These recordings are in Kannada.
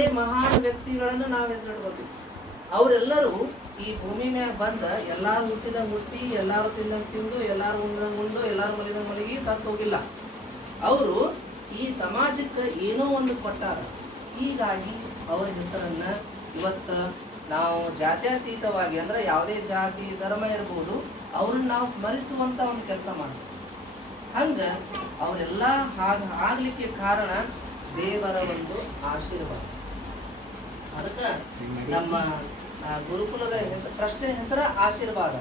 ಮಹಾನ್ ವ್ಯಕ್ತಿಗಳನ್ನು ನಾವು ಹೆಸರಿಡ್ಕೋತೀವಿ. ಅವರೆಲ್ಲರೂ ಈ ಭೂಮಿ ಮ್ಯಾಗ ಬಂದ ಎಲ್ಲಾರು ಹುಟ್ಟಿದಂಗ ಹುಟ್ಟಿ, ಎಲ್ಲಾರು ತಿಂದಂಗ ತಿಂದು, ಎಲ್ಲಾರು ಉಂಡಂಗ ಉಂಡು, ಎಲ್ಲಾರು ಮಲಿದಂಗ ಮಲಗಿ ಸತ್ತು ಹೋಗಿಲ್ಲ. ಅವರು ಈ ಸಮಾಜಕ್ಕೆ ಏನೋ ಒಂದು ಕೊಟ್ಟಾರ. ಹೀಗಾಗಿ ಅವರ ಹೆಸರನ್ನ ಇವತ್ತ ನಾವು ಜಾತ್ಯತೀತವಾಗಿ ಅಂದ್ರೆ ಯಾವುದೇ ಜಾತಿ ಧರ್ಮ ಇರಬಹುದು ಅವ್ರನ್ನ ನಾವು ಸ್ಮರಿಸುವಂತ ಒಂದು ಕೆಲಸ ಮಾಡ್ತೀವಿ. ಹಂಗ ಅವರೆಲ್ಲ ಆಗ್ಲಿಕ್ಕೆ ಕಾರಣ ದೇವರ ಒಂದು ಆಶೀರ್ವಾದ. ಅದಕ್ಕೆ ನಮ್ಮ ಗುರುಕುಲದ ಟ್ರಸ್ಟ್ ಹೆಸರ ಆಶೀರ್ವಾದ.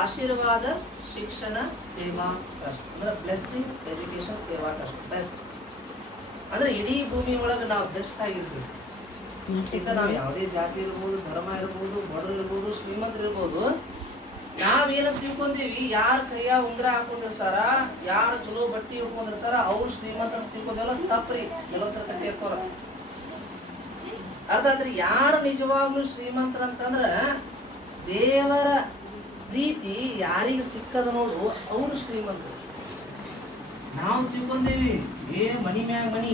ಆಶೀರ್ವಾದ ಶಿಕ್ಷಣ ಸೇವಾ ಟ್ರಸ್ಟ್ ಅಂದ್ರೆ ಬ್ಲೆಸ್ಸಿಂಗ್ ಎಜುಕೇಶನ್ ಸೇವಾ ಟ್ರಸ್ಟ್. ಬೆಸ್ಟ್ ಅಂದ್ರೆ ಇಡೀ ಭೂಮಿ ಒಳಗೆ ನಾವು ಬೆಸ್ಟ್ ಆಗಿರ್ತೀವಿ. ಈಗ ನಾವು ಯಾವುದೇ ಜಾತಿ ಇರ್ಬೋದು, ಧರ್ಮ ಇರ್ಬೋದು, ಬಡವರು ಇರ್ಬೋದು, ಶ್ರೀಮಂತರು ಇರ್ಬೋದು, ನಾವೇನ ತಿಳ್ಕೊಂತೀವಿ, ಯಾರ ಕೈಯ ಉಂಗ್ರ ಹಾಕೊಂಡಿರ್ತಾರ, ಯಾರು ಚಲೋ ಬಟ್ಟಿ ಹಿಡ್ಕೊಂಡಿರ್ತಾರ ಅವ್ರು ಶ್ರೀಮಂತ ತಿಳ್ಕೊಂಡೆಲ್ಲ ತಪ್ಪ್ರಿ. ಕೆಲವೊಂದರ ಕಟ್ಟಿ ಇರ್ತಾರ. ಅರ್ಥಾತ್ರಿ ಯಾರು ನಿಜವಾಗ್ಲೂ ಶ್ರೀಮಂತರಂತಂದ್ರ ದೇವರ ಪ್ರೀತಿ ಯಾರಿಗೆ ಸಿಕ್ಕದ ನೋಡು ಅವ್ರು ಶ್ರೀಮಂತರು. ನಾವು ತಿಳ್ಕೊಂಡೇವಿ ಮನಿ ಮ್ಯಾಗ ಮನಿ,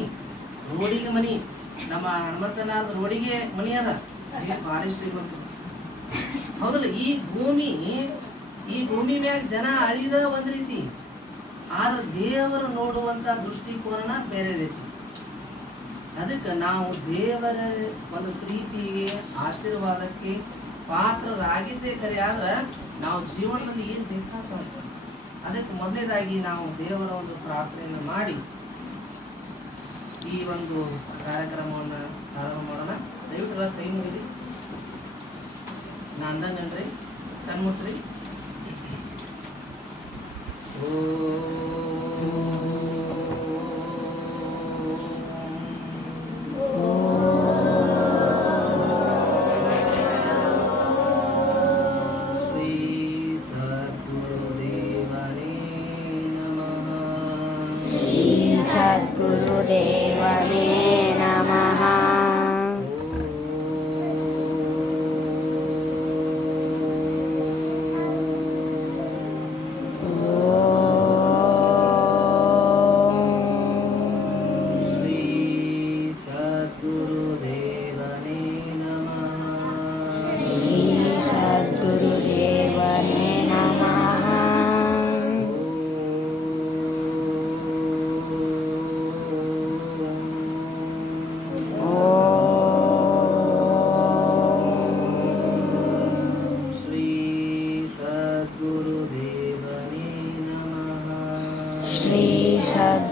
ರೋಡಿಗೆ ಮನಿ, ನಮ್ಮ ಹನುಮಂತನಾದ ರೋಡಿಗೆ ಮನಿ ಅದ, ಭಾರಿ ಶ್ರೀಮಂತರು. ಹೌದಲ್ಲ? ಈ ಭೂಮಿ ಮ್ಯಾಗ ಜನ ಅಳಿದ ಒಂದ್ ರೀತಿ, ಆದ್ರೆ ದೇವರು ನೋಡುವಂತ ದೃಷ್ಟಿಕೋನ ಬೇರೆ ರೀತಿ. ಅದಕ್ಕೆ ನಾವು ದೇವರ ಒಂದು ಪ್ರೀತಿಗೆ ಆಶೀರ್ವಾದಕ್ಕೆ ಪಾತ್ರರಾಗಿದ್ದೇ ಕರೆ. ಆದ್ರೆ ನಾವು ಜೀವನದಲ್ಲಿ ಏನ್ ಬೇಕಾದ ಸಮಸ್ಯೆ. ಅದಕ್ಕೆ ಮೊದಲನೇದಾಗಿ ನಾವು ದೇವರ ಒಂದು ಪ್ರಾರ್ಥನೆಯನ್ನು ಮಾಡಿ ಈ ಒಂದು ಕಾರ್ಯಕ್ರಮವನ್ನು ಪ್ರಾರಂಭ ಮಾಡೋಣ. ದಯವಿಟ್ಟು ಕೈ ಮುಗಿರಿ, ನಾ ಅಂದಂಗನ್ರಿ, ಕಣ್ಮುಚ್ಚ್ರಿ. गुरुदेवने नमः।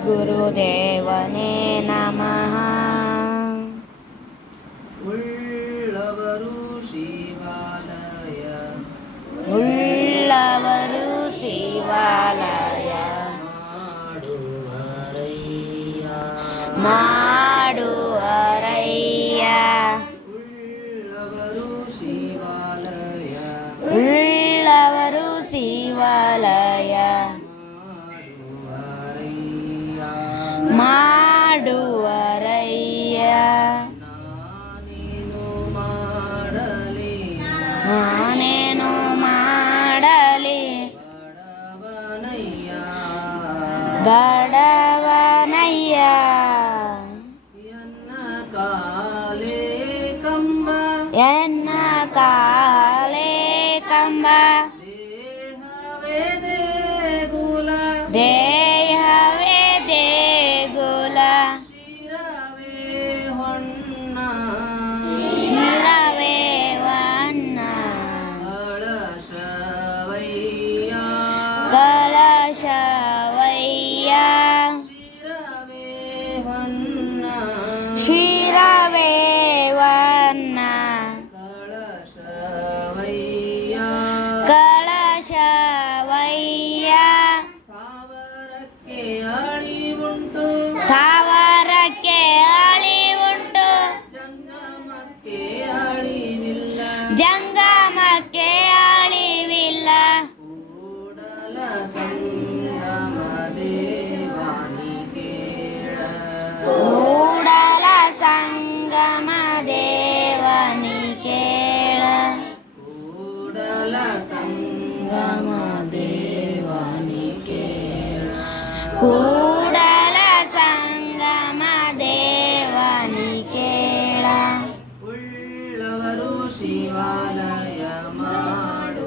गुरुदेवने नमः। उल्लवरु शिवालय, उल्लवरु शिवालय, ಮಾಡುವರಯ್ಯ, उल्लवरु शिवालय, उल्लवरु शिवालय, ಮಾಡುವರಯ್ಯ. ನಾನೇನು ಮಾಡಲಿ ಬಡವನಯ್ಯ, ಎನ್ನ ಕಾಲೇ ಕಂಬ, ದೇಹವೇ ದೇಗುಲ, ಶಿರವೇ ವನ್ನ, ಕಳಶವಯ್ಯ, ಶಿರವೇ ವನ್ನ, ಕಳಶವಯ್ಯ, ಸ್ಥಾವರಕ್ಕೆ ಅಳಿವುಂಟು, ಜಂಗಮಕ್ಕೆ ಅಳಿವಿಲ್ಲ, ಕೂಡಲ ಸಂಗಮ ದೇವಾನಿ ಕೇಳ, ಕೂಡಲ ಸಂಗಮ ದೇವನಿ ಕೇಳ, ಕೂಡಲ ಸಂಗಮ ದೇವಾನಿ ಕೇಳ, ಕೂಡಲ ಸಂಗಮ ದೇವನಿ ಕೇಳ. ಶಿವಾಲಯ ಮಾಡುವರಯ್ಯ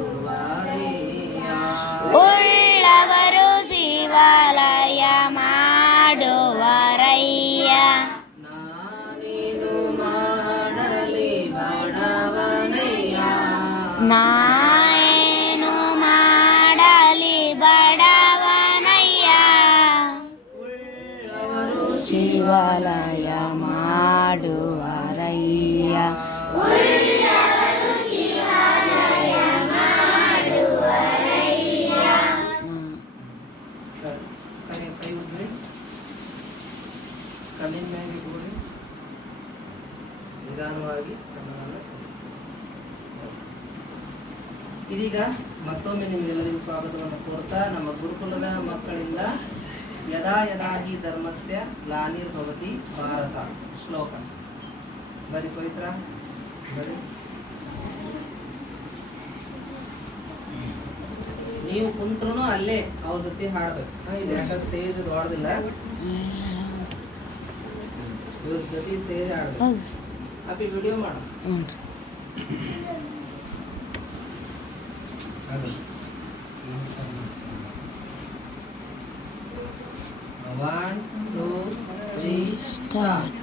ಉಳ್ಳವರು ಶಿವಾಲಯ ಮಾಡುವರಯ್ಯ ನಾನೇನು ಮಾಡಲಿ ಬಡವನಯ್ಯ ನಾನೇನು ಮಾಡಲಿ ಬಡವನಯ್ಯ ಉಳ್ಳವರು ಶಿವಾಲಯ ಮಾಡುವರಯ್ಯ ಕೈ ಉದ್ರಿ ಕಣ್ಣಿನ ಮ್ಯಾಗ ಇಟ್ಕೊಡಿ ನಿಧಾನವಾಗಿ ಇದೀಗ ಮತ್ತೊಮ್ಮೆ ನಿಮಗೆಲ್ಲರಿಗೂ ಸ್ವಾಗತವನ್ನು ಕೋರ್ತಾ ನಮ್ಮ ಗುರುಕುಲದ ಮಕ್ಕಳಿಂದ ಯದಾ ಯದಾ ಹಿ ಧರ್ಮಸ್ಯ ಗ್ಲಾನಿರ್ಭವತಿ ಭಾರತ ಶ್ಲೋಕ ಬರಿ ಪವಿತ್ರ ಬರಿ ನೀವು ಕುಂತ್ರು ಅಲ್ಲೇ ಅವ್ರ ಜೊತೆ ಹಾಡ್ಬೇಕು ಇಲ್ಲಿ ಯಾಕಂದ್ರೆ ಸ್ಟೇಜ್ ದೊಡ್ಡದಿಲ್ಲ ಇವ್ರ ಜೊತೆ ಸೇರಿ ಹಾಡ್ಬೇಕು ಅಪ್ಪಿ ವಿಡಿಯೋ ಮಾಡು One, two, three, start.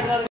ಸಾಕು